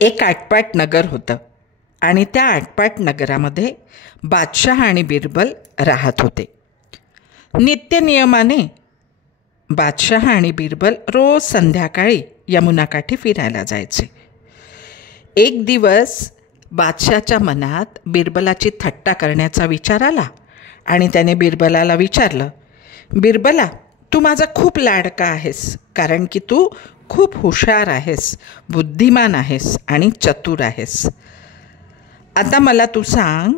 एक आटपाट नगर होतं आणि त्या आटपाट नगरामध्ये बादशाह आणि बिरबल राहत होते. नित्यनियमाने बादशाह आणि बिरबल रोज संध्याकाळी यमुनाकाठी फिरायला जायचे. एक दिवस बादशाहच्या मनात बिरबलाची थट्टा करण्याचा विचार आला आणि त्याने बिरबलाला विचारलं, बिरबला, तू माझा खूप लाडका आहेस, कारण की तू खूप हुशार आहेस, बुद्धिमान आहेस आणि चतुर आहेस. आता मला तू सांग,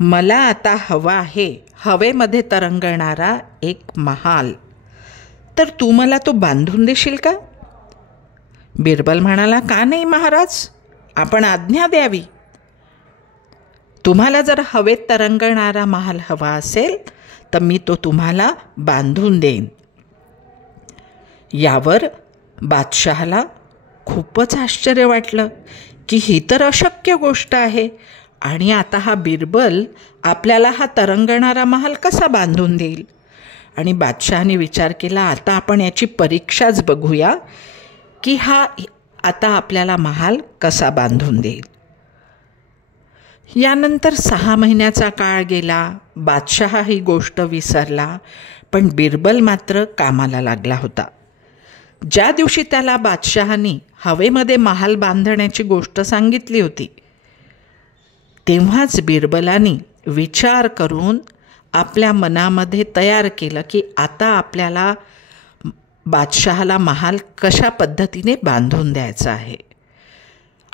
मला आता हवा आहे हवेमध्ये तरंगणारा एक महाल, तर तू मला तो बांधून देशील का? बिरबल म्हणाला, का नाही महाराज, आपण आज्ञा द्यावी. तुम्हाला जर हवेत तरंगणारा महाल हवा असेल तर मी तो तुम्हाला बांधून देईन. यावर बादशहाला खूपच आश्चर्य वाटलं की ही तर अशक्य गोष्ट आहे आणि आता हा बिरबल आपल्याला हा तरंगणारा महाल कसा बांधून देईल. आणि बादशहाने विचार केला, आता आपण याची परीक्षाच बघूया की हा आता आपल्याला महाल कसा बांधून देईल. यानंतर 6 महिन्याचा काळ गेला. बादशाह ही गोष्ट विसरला, पण बिरबल मात्र कामाला लागला होता. ज्या दिवशी त्याला बादशहाने हवेमध्ये महाल बांधण्याची गोष्ट सांगितली होती, तेव्हाच बिरबलाने विचार करून आपल्या मनामध्ये तयार केलं की आता आपल्याला बादशहाला महाल कशा पद्धतीने बांधून द्यायचा आहे.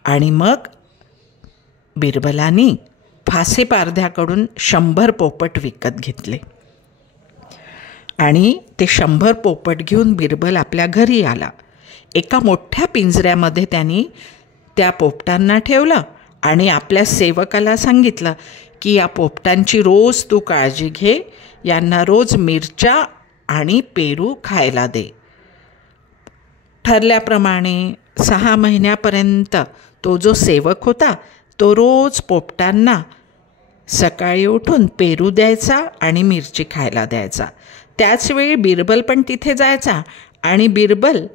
आणि मग बिरबलाने फासेपारध्याकडून 100 पोपट विकत घेतले आणि ते 100 पोपट घेऊन बिरबल आपल्या घरी आला. एका मोठ्या पिंजऱ्यामध्ये त्यांनी त्या पोपटांना ठेवलं आणि आपल्या सेवकाला सांगितलं की या पोपटांची रोज तू काळजी घे, यांना रोज मिरच्या आणि पेरू खायला दे. ठरल्याप्रमाणे 6 महिन्यापर्यंत तो जो सेवक होता तो रोज पोपटांना सकाळी उठून पेरू द्यायचा आणि मिरची खायला द्यायचा. त्याचवेळी बिरबल पण तिथे जायचा आणि बिरबल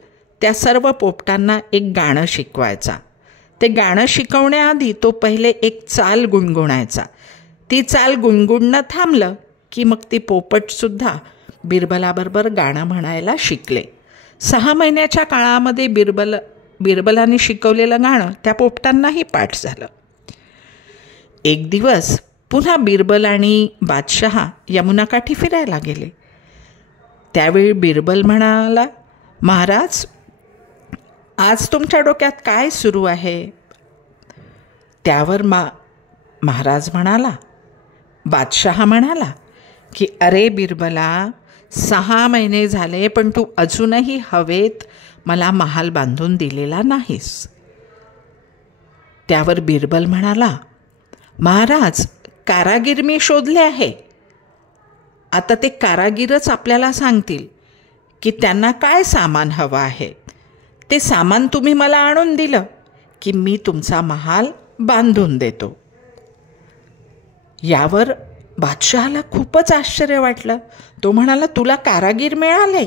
त्या सर्व पोपटांना एक गाणं शिकवायचा. ते गाणं शिकवण्याआधी तो पहिले एक चाल गुणगुणायचा. ती चाल गुणगुणणं थांबलं की मग ती पोपटसुद्धा बिरबलाबरोबर गाणं म्हणायला शिकले. 6 महिन्याच्या काळामध्ये बिरबलाने शिकवलेलं गाणं त्या पोपटांनाही पाठ झालं. एक दिवस पुन्हा बिरबल आणि बादशहा यमुनाकाठी फिरायला गेले. त्यावेळी बिरबल म्हणाला, महाराज, आज तुमच्या डोक्यात काय सुरू आहे? त्यावर महाराज म्हणाला, बादशहा म्हणाला की अरे बिरबला, 6 महिने झाले पण तू अजूनही हवेत मला महाल बांधून दिलेला नाहीस. त्यावर बिरबल म्हणाला, महाराज, कारागीर मी शोधले आहे. आता ते कारागीरच आपल्याला सांगतील की त्यांना काय सामान हवं आहे. ते सामान तुम्ही मला आणून दिलं की मी तुमचा महाल बांधून देतो. यावर बादशहाला खूपच आश्चर्य वाटलं. तो म्हणाला, तुला कारागीर मिळाले?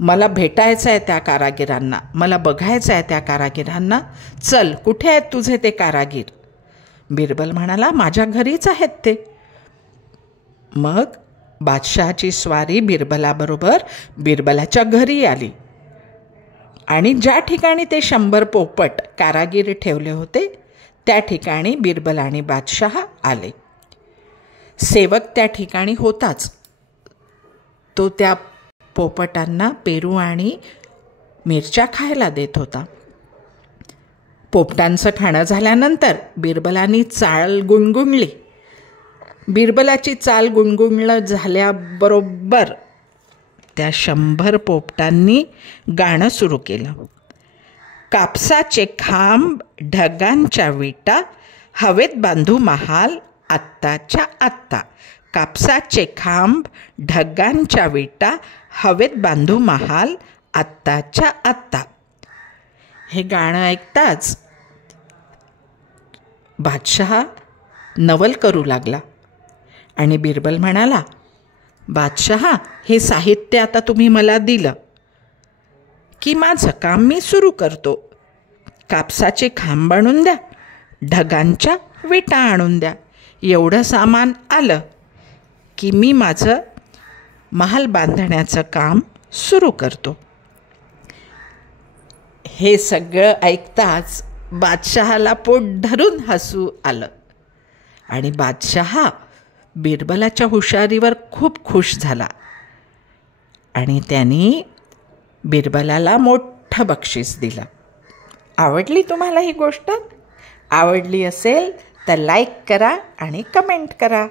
मला भेटायचं आहे त्या कारागिरांना, मला बघायचं आहे त्या कारागिरांना. चल, कुठे आहेत तुझे ते कारागीर? बिरबल म्हणाला, माझ्या घरीच आहेत ते. मग बादशहाची स्वारी बिरबलाबरोबर बिरबलाच्या घरी आली आणि ज्या ठिकाणी ते 100 पोपट कारागीर ठेवले होते त्या ठिकाणी बिरबल आणि बादशहा आले. सेवक त्या ठिकाणी होताच. तो त्या पोपटांना पेरू आणि मिरच्या खायला देत होता. पोपटांचं खाणं झाल्यानंतर बिरबलानी चाल गुणगुणली. बिरबलाची चाल गुणगुणलं झाल्याबरोबर त्या 100 पोपटांनी गाणं सुरू केलं. कापसाचे खांब, ढगांच्या विटा, हवेत बांधू महाल आत्ताच्या आत्ता. कापसाचे खांब, ढगांच्या विटा, हवेत बांधू महाल आत्ताच्या आत्ता. हे गाणं ऐकताच बादशहा नवल करू लागला आणि बिरबल म्हणाला, बादशहा, हे साहित्य आता तुम्ही मला दिलं की माझं काम मी सुरू करतो. कापसाचे खांब आणून द्या, ढगांच्या विटा आणून द्या. एवढं सामान आलं की मी माझं महाल बांधण्याचं काम सुरू करतो. हे सगळं ऐकताच बादशहाला पोट धरून हसू आलं आणि बादशहा बिरबलाच्या हुशारीवर खूप खुश झाला आणि त्यांनी बिरबलाला मोठं बक्षीस दिलं. आवडली तुम्हाला ही गोष्ट? आवडली असेल तर लाईक करा आणि कमेंट करा.